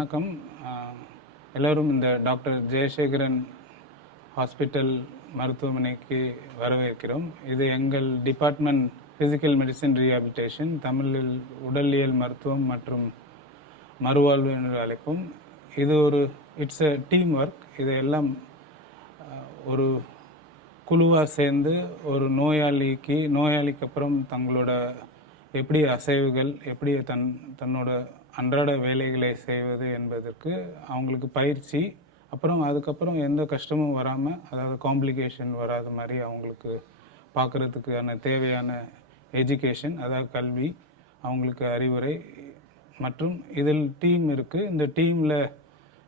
வணக்கம். எல்லோரும் இந்த டாக்டர் ஜெயசேகரன் ஹாஸ்பிட்டல் மருத்துவமனைக்கு வரவேற்கிறோம். இது எங்கள் டிபார்ட்மெண்ட் ஃபிசிக்கல் மெடிசின் ரீஹாபிலிட்டேஷன், தமிழில் உடலியல் மருத்துவம் மற்றும் மறுவாழ்வு என்று அழைப்போம். இது இட்ஸ் எ டீம் ஒர்க். இது எல்லாம் ஒரு குழுவாக சேர்ந்து ஒரு நோயாளிக்கு அப்புறம் தங்களோட எப்படி அசைவுகள், எப்படி தன்னோட அன்றாட வேலைகளை செய்வது என்பதற்கு அவங்களுக்கு பயிற்சி, அப்புறம் அதுக்கப்புறம் எந்த கஷ்டமும் வராமல், அதாவது காம்ப்ளிகேஷன் வராத மாதிரி அவங்களுக்கு பார்க்குறதுக்கான தேவையான எஜுகேஷன், அதாவது கல்வி, அவங்களுக்கு அறிவுரை மற்றும் இதில் டீம் இருக்குது. இந்த டீமில்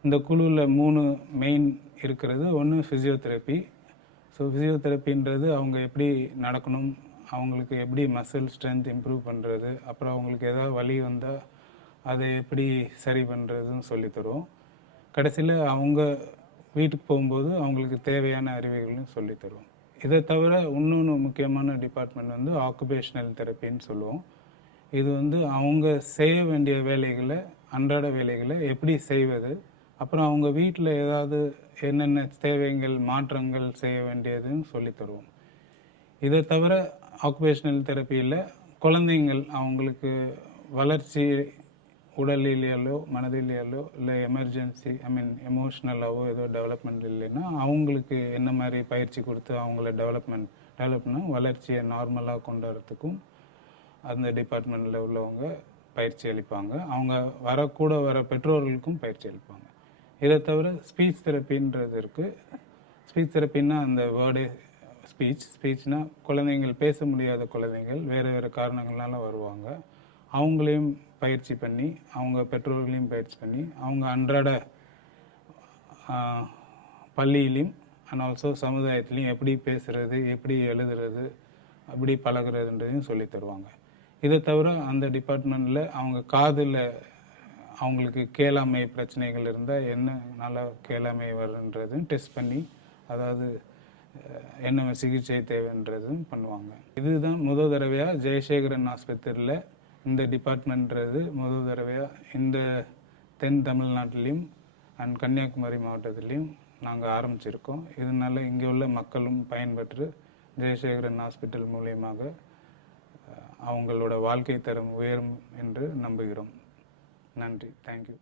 இந்த குழுவில் 3 மெயின் இருக்கிறது. ஒன்று ஃபிசியோதெரப்பி. ஸோ ஃபிசியோதெரப்பின்றது அவங்க எப்படி நடக்கணும், அவங்களுக்கு எப்படி மசில் ஸ்ட்ரென்த் இம்ப்ரூவ் பண்ணுறது, அப்புறம் அவங்களுக்கு ஏதாவது வலி வந்தால் அதை எப்படி சரி பண்ணுறதுன்னு சொல்லித்தருவோம். கடைசியில் அவங்க வீட்டுக்கு போகும்போது அவங்களுக்கு தேவையான அறிவுகளையும் சொல்லித்தருவோம். இதை தவிர இன்னொன்று முக்கியமான டிபார்ட்மெண்ட் ஆக்குபேஷனல் தெரப்பின்னு சொல்லுவோம். இது அவங்க செய்ய வேண்டிய வேலைகளை, அன்றாட வேலைகளை எப்படி செய்வது, அப்புறம் அவங்க வீட்டில் ஏதாவது என்னென்ன தேவைகள், மாற்றங்கள் செய்ய வேண்டியதுன்னு சொல்லித்தருவோம். இதை தவிர ஆக்குபேஷனல் தெரப்பியில் குழந்தைங்கள் அவங்களுக்கு வளர்ச்சி உடலிலேயோ மனதிலேயோ இல்லை எமர்ஜென்சி எமோஷ்னலாவோ ஏதோ டெவலப்மெண்ட் இல்லைன்னா அவங்களுக்கு என்ன மாதிரி பயிற்சி கொடுத்து அவங்கள டெவலப்னா வளர்ச்சியை நார்மலாக கொண்டு வரத்துக்கும் அந்த டிபார்ட்மெண்ட்டில் உள்ளவங்க பயிற்சி அளிப்பாங்க. அவங்க வர பெற்றோர்களுக்கும் பயிற்சி அளிப்பாங்க. இதை தவிர ஸ்பீச் தெரப்பின்றது இருக்குது. ஸ்பீச் தெரப்பின்னா அந்த வேர்டே ஸ்பீச்னா குழந்தைங்கள் பேச முடியாத குழந்தைகள் வேறு காரணங்கள்னால வருவாங்க. அவங்களையும் பயிற்சி பண்ணி, அவங்க பெற்றோர்களையும் பயிற்சி பண்ணி, அவங்க அன்றாட பள்ளியிலையும் அண்ட் ஆல்சோ சமுதாயத்திலையும் எப்படி பேசுறது, எப்படி எழுதுறது, அப்படி பழகிறதுன்றதையும் சொல்லி தருவாங்க. இதை தவிர அந்த டிபார்ட்மெண்ட்டில் அவங்க காதில் அவங்களுக்கு கேளாமை பிரச்சனைகள் இருந்தால் என்ன நல்லா கேளாமை வருன்றதும் டெஸ்ட் பண்ணி, அதாவது என்ன சிகிச்சை தேவைன்றதும் பண்ணுவாங்க. இதுதான் முதல் தடவையாக ஜெயசேகரன் ஆஸ்பத்திரியில் இந்த டிபார்ட்மெண்ட்ன்றது முதல் தடவையாக இந்த தென் தமிழ்நாட்டிலையும் அண்ட் கன்னியாகுமரி மாவட்டத்திலையும் நாங்கள் ஆரம்பிச்சிருக்கோம். இதனால இங்கே உள்ள மக்களும் பயன்பெற்று ஜெயசேகரன் ஹாஸ்பிட்டல் மூலியமாக அவங்களோட வாழ்க்கை தரம் உயரும் என்று நம்புகிறோம். நன்றி. தேங்க்யூ.